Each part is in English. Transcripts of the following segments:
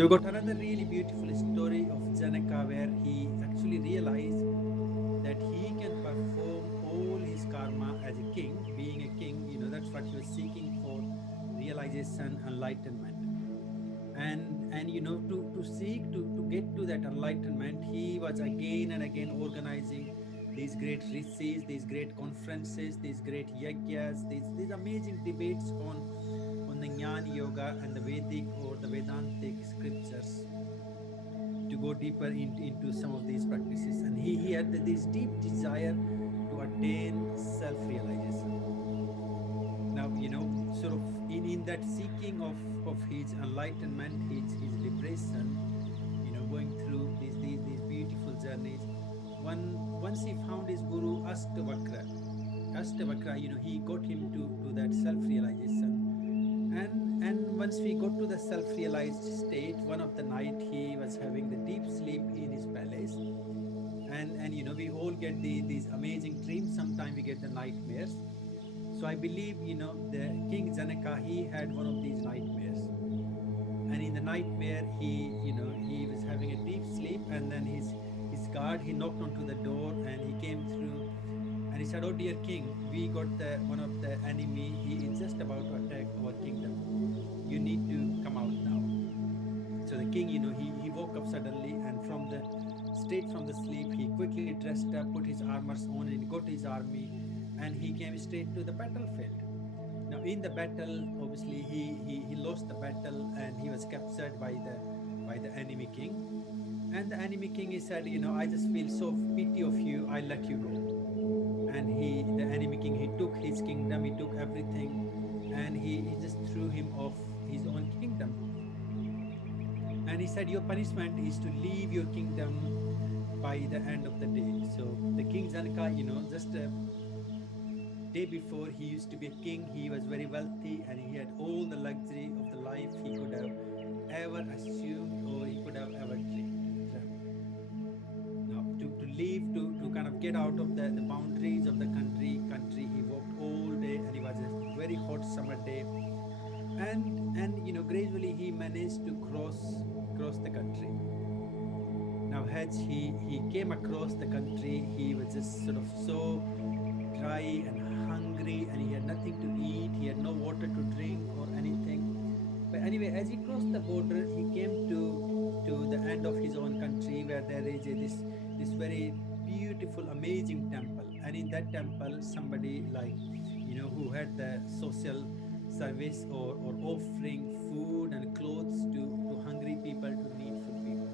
So we got another really beautiful story of Janaka where he actually realized that he can perform all his karma as a king. Being a king, that's what he was seeking for, realization, enlightenment. And to seek to get to that enlightenment, he was again and again organizing these great rishis, these great conferences, these great yagyas, these amazing debates on the Jnana Yoga and the Vedic or the Vedantic scriptures to go deeper into some of these practices. And he had this deep desire to attain self-realization. Now, sort of in that seeking of his enlightenment, his liberation, going through these beautiful journeys, once he found his Guru Ashtavakra, he got him to that self-realization. And once we got to the self-realized state, one of the night he was having the deep sleep in his palace. And we all get these amazing dreams. Sometimes we get the nightmares. So I believe, the King Janaka, he had one of these nightmares. And in the nightmare, he was having a deep sleep, and then his guard, he knocked onto the door, and he came through, and he said, "Oh dear king, we got the one of the enemy. He is just about to attack our kingdom. You need to come out now." So the king, he woke up suddenly, and straight from the sleep, he quickly dressed up, put his armors on, and got his army, and he came straight to the battlefield. Now, in the battle, obviously, he lost the battle, and he was captured by the enemy king. And the enemy king, he said, "I just feel so pity of you. I let you go." And the enemy king, he took his kingdom, he took everything, and he just threw him off his own kingdom. And he said, "Your punishment is to leave your kingdom by the end of the day." So the King Janaka, just day before, he used to be a king. He was very wealthy, and he had all the luxury of the life he could have ever assumed or he could have ever dreamed. Now, to leave, to kind of get out of the boundaries of the country, he walked all day, and it was a very hot summer day. And gradually he managed to cross the country. Now, as he came across the country, he was just sort of so dry and hungry, and he had nothing to eat. He had no water to drink or anything. But anyway, as he crossed the border, he came to the end of his own country, where there is this very beautiful, amazing temple. And in that temple, somebody, like, who had the social service or offering food and clothes to hungry people, to needful people.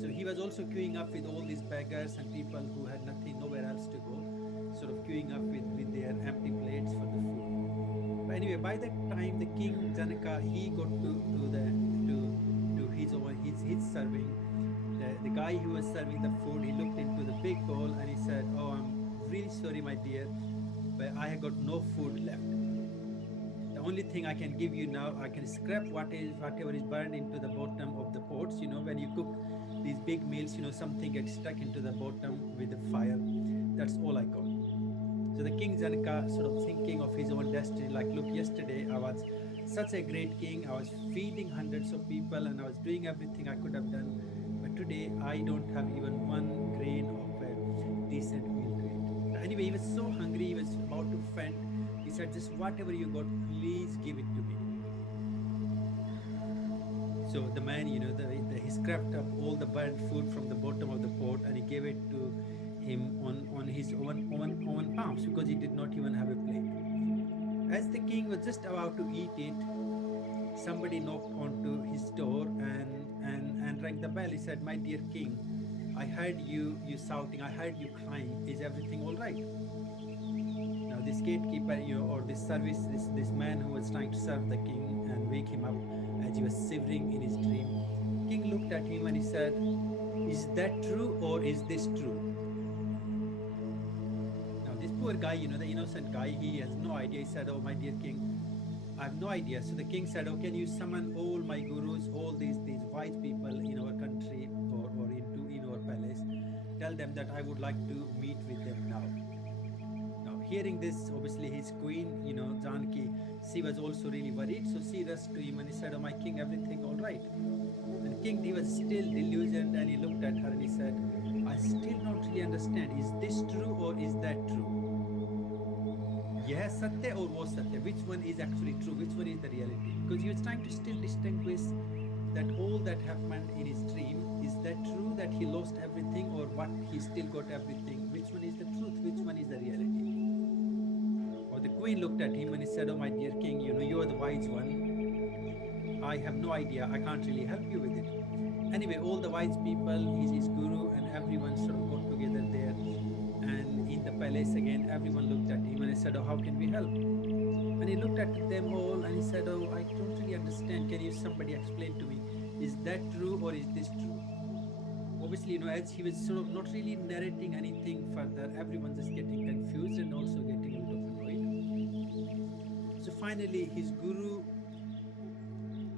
So he was also queuing up with all these beggars and people who had nothing, nowhere else to go, sort of queuing up with their empty plates for the food. But anyway, by that time, the King Janaka, he got to his serving. The guy who was serving the food, he looked into the big bowl, and he said, "Oh, I'm really sorry, my dear, but I have got no food left. The only thing I can give you now, I can scrap whatever is burned into the bottom of the pots. When you cook these big meals, something gets stuck into the bottom with the fire. That's all I got." So the King Janaka, sort of thinking of his own destiny, like, "Look, yesterday I was such a great king. I was feeding hundreds of people, and I was doing everything I could have done. But today I don't have even one grain of a decent meal to eat." But anyway, he was so hungry, he was about to faint. He said, "Just whatever you got, please give it to me." So the man, he scraped up all the burnt food from the bottom of the pot, and he gave it to him on his own palms, because he did not even have a plate. As the king was just about to eat it, somebody knocked onto his door and rang the bell. He said, "My dear king, I heard you shouting, I heard you crying. Is everything all right?" Now this gatekeeper, or this service, this man who was trying to serve the king and wake him up as he was shivering in his dream, king looked at him and he said, "Is that true, or is this true?" Now this poor guy, the innocent guy, he has no idea. He said, "Oh, my dear king, I have no idea." So the king said, "Oh, can you summon all my gurus, all these wise people in our country, or in our palace? Tell them that I would like to meet with them now." Now hearing this, obviously his queen, Janaki, she was also really worried. So she rushed to him and he said, "Oh, my king, everything all right?" And king, he was still delusioned and he looked at her and he said, "I still not really understand. Is this true or is that true? Yeh satya or wo satya? Which one is actually true? Which one is the reality?" Because he was trying to still distinguish that all that happened in his dream, is that true that he lost everything, or what, he still got everything? Which one is the truth? Which one is the reality? Or the queen looked at him and he said, "Oh, my dear king, you are the wise one. I have no idea. I can't really help you with it." Anyway, all the wise people, his guru, and everyone sort of got together there. And in the palace again, everyone looked at him and he said, "Oh, how can we help?" And he looked at them all and he said, "Oh, I don't really understand. Can you somebody explain to me? Is that true or is this true?" Obviously, as he was sort of not really narrating anything further, everyone just getting confused and also getting a bit of annoyed. So finally, his guru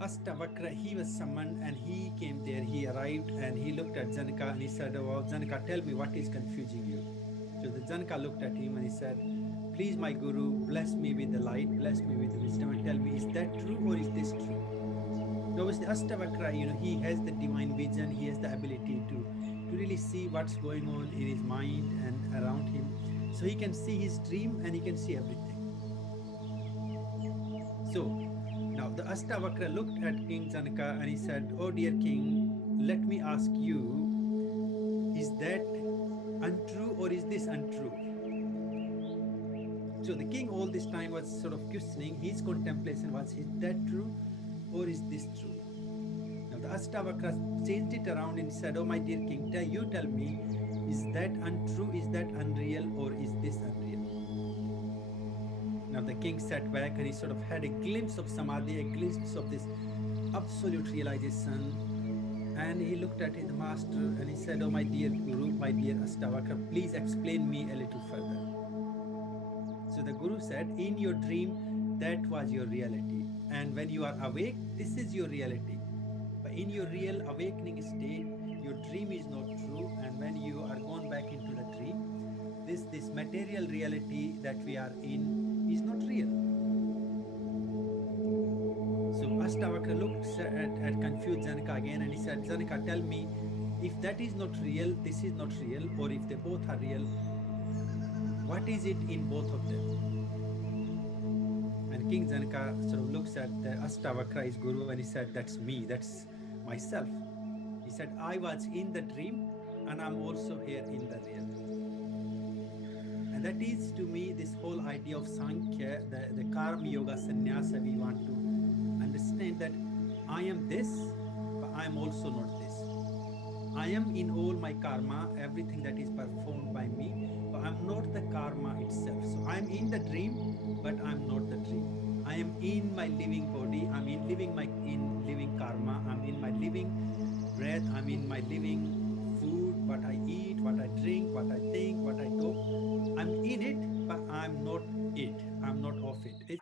Ashtavakra, he was summoned and he came there. He arrived and he looked at Janaka and he said, "Oh, Janaka, tell me what is confusing you." So the Janaka looked at him and he said, "Please, my guru, bless me with the light, bless me with the wisdom, and tell me, is that true or is this true?" Now, obviously, Ashtavakra, he has the divine vision, he has the ability to really see what's going on in his mind and around him. So he can see his dream and he can see everything. So now the Ashtavakra looked at King Janaka and he said, "Oh, dear king, let me ask you, is that untrue or is this untrue?" So the king all this time was sort of questioning his contemplation, was, is that true or is this true? Now the Ashtavakra changed it around and said, "Oh, my dear king, you tell me, is that untrue, is that unreal, or is this unreal?" Now the king sat back and he sort of had a glimpse of samadhi, a glimpse of this absolute realization. And he looked at his master and he said, "Oh, my dear Guru, my dear Ashtavakra, please explain me a little further." So the Guru said, "In your dream, that was your reality. And when you are awake, this is your reality. But in your real awakening state, your dream is not true. And when you are gone back into the dream, this material reality that we are in is not real." So Ashtavakra looked at confused Janaka again and he said, "Janaka, tell me, if that is not real, this is not real, or if they both are real, what is it in both of them?" And King Janaka sort of looks at the Ashtavakra, his guru, and he said, "That's me, that's myself." He said, "I was in the dream and I'm also here in the real." And that is to me this whole idea of Sankhya, the Karma Yoga Sannyasa. We want to understand that I am this, but I am also not this. I am in all my karma, everything that is performed by me, but I'm not the karma itself. So I'm in the dream, but I'm not the dream. I am in my living body. I'm in living karma. I'm in my living breath. I'm in my living food, what I eat, what I drink, what I think, what I talk. I'm in it, but I'm not it. I'm not of it.